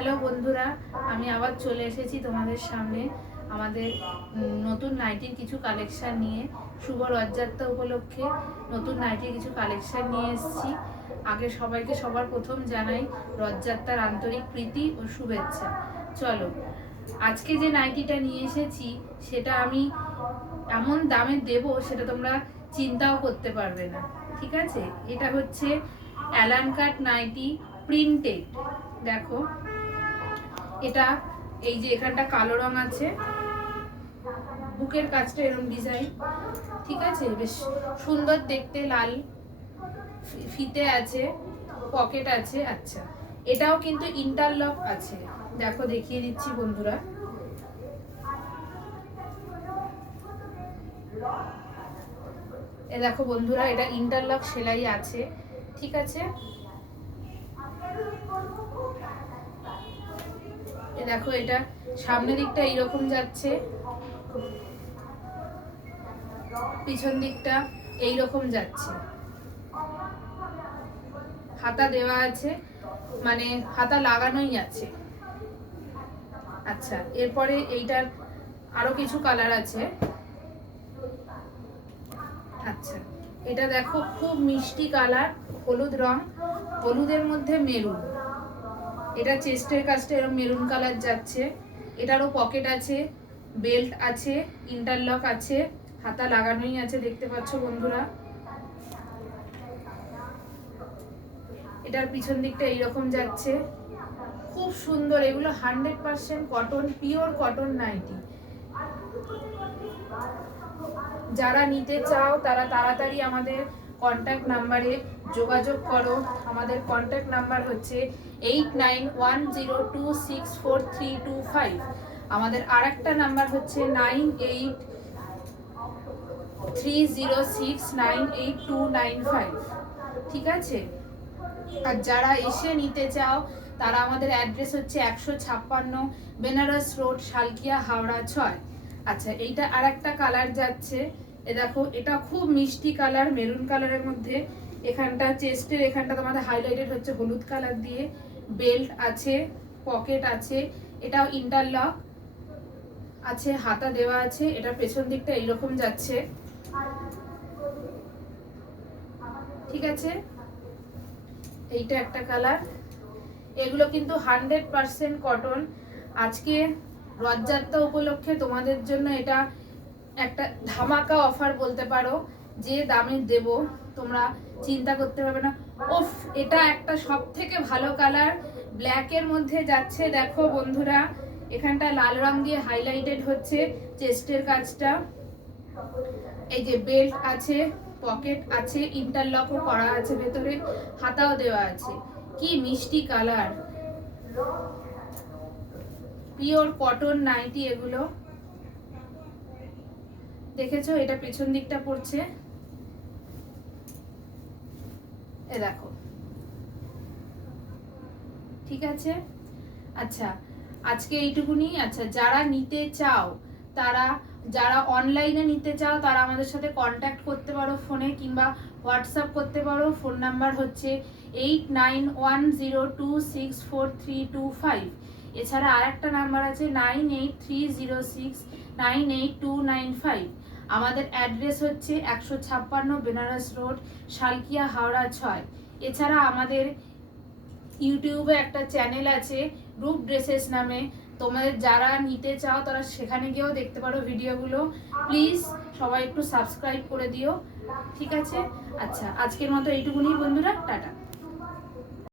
Hello বন্ধুরা, আমি আবার চলে এসেছি তোমাদের সামনে আমাদের নতুন নাইটির কিছু কালেকশন নিয়ে। শুভ রথযাত্রা উপলক্ষে নতুন নাইটির কিছু কালেকশন নিয়ে এসেছি। আগে সবাইকে সবার প্রথম জানাই রথযাত্রার আন্তরিক প্রীতি ও শুভেচ্ছা। চলো, আজকে যে নাইটিটা নিয়ে এসেছি সেটা আমি এমন দামে দেব সেটা তোমরা চিন্তাও করতে পারবে না। ঠিক আছে, এটা হচ্ছে অ্যালান কাট নাইটি প্রিন্টেড। দেখো, এটা এই যে এখানটা কালো রং আছে, বুকের কাজটা এরকম ডিজাইন। ঠিক আছে, বেশ সুন্দর দেখতে, লাল ফিতে আছে, পকেট আছে। আচ্ছা, এটাও কিন্তু ইন্টারলক আছে। দেখো, দেখিয়ে দিচ্ছি বন্ধুরা। এ দেখো বন্ধুরা, এটা ইন্টারলক সেলাই আছে। ঠিক আছে, এ দেখো, এটা সামনের দিকটা এইরকম যাচ্ছে, পিছন দিকটা এইরকম যাচ্ছে। হাতা দেওয়া আছে, মানে হাতা লাগানোই আছে। আচ্ছা, এরপরে এইটার আরো কিছু কালার আছে। আচ্ছা, এটা দেখো, খুব মিষ্টি কালার, হলুদ রং, হলুদের মধ্যে মেরুন। এটা চেস্টের কাজটা এরকম মেরুন কালার যাচ্ছে। এটারও পকেট আছে, বেল্ট আছে, ইন্টারলক আছে, হাতা লাগানোই আছে, দেখতে পাচ্ছ বন্ধুরা। এটার পিছন দিকটা এইরকম যাচ্ছে, খুব সুন্দর। এগুলো 100% কটন, পিওর কটন নাইটি। যারা নিতে চাও তারা তাড়াতাড়ি আমাদের কন্ট্যাক্ট নাম্বারে যোগাযোগ করো। আমাদের কন্ট্যাক্ট নাম্বার হচ্ছে 8910264325। আমাদের আরেকটা নাম্বার হচ্ছে 9830698295। ঠিক আছে, আর যারা এসে নিতে চাও তারা আমাদের অ্যাড্রেস হচ্ছে 156 বেনারস রোড, শালকিয়া, হাওড়া 6। আচ্ছা, এইটা আরেকটা কালার যাচ্ছে। এ দেখো, এটা খুব মিষ্টি কালার, মেরুন কালারের মধ্যে। এখানটা চেস্টের এখানটা তোমাদের হাইলাইটেড হচ্ছে হলুদ কালার দিয়ে। বেল্ট আছে, পকেট আছে, এটাও ইন্টারলক আছে, হাতা দেওয়া আছে। এটা পেছন দিকটা এইরকম যাচ্ছে। ঠিক আছে, এইটা একটা কালার। এগুলো কিন্তু 100% কটন। আজকে রথযাত্রা উপলক্ষে তোমাদের জন্য এটা একটা ধামাকা অফার বলতে পারো। যে দামে দেব তোমরা চিন্তা করতে পারবে না। ওফ, এটা একটা সব থেকে ভালো কালার, ব্ল্যাকের মধ্যে যাচ্ছে। দেখো বন্ধুরা, এখানটা লাল রং দিয়ে হাইলাইটেড হচ্ছে চেস্টের কাজটা। এই যে বেল্ট আছে, পকেট আছে, ইন্টারলকও করা আছে, ভেতরে হাতাও দেওয়া আছে। কি মিষ্টি কালার, পিওর কটন নাইটি এগুলো। দেখেছো, এটা পেছন দিকটা পড়ছে, এ দেখো। ঠিক আছে, আচ্ছা আজকে এইটুকুনি। আচ্ছা, যারা নিতে চাও তারা, যারা অনলাইনে নিতে চাও তারা আমাদের সাথে কন্ট্যাক্ট করতে পারো ফোনে, কিংবা হোয়াটসঅ্যাপ করতে পারো। ফোন নাম্বার হচ্ছে 8910264325। এছাড়া আর একটা নাম্বার আছে 9830698295। আমাদের অ্যাড্রেস হচ্ছে 156 বেনারস রোড, শালকিয়া, হাওড়া 6। এছাড়া আমাদের ইউটিউবে একটা চ্যানেল আছে রূপ ড্রেসেস নামে। তোমাদের যারা নিতে চাও তারা সেখানে গিয়েও দেখতে পারো ভিডিওগুলো। প্লিজ সবাই একটু সাবস্ক্রাইব করে দিও। ঠিক আছে, আচ্ছা আজকের মতো এইটুকুনি বন্ধুরা, টাটা।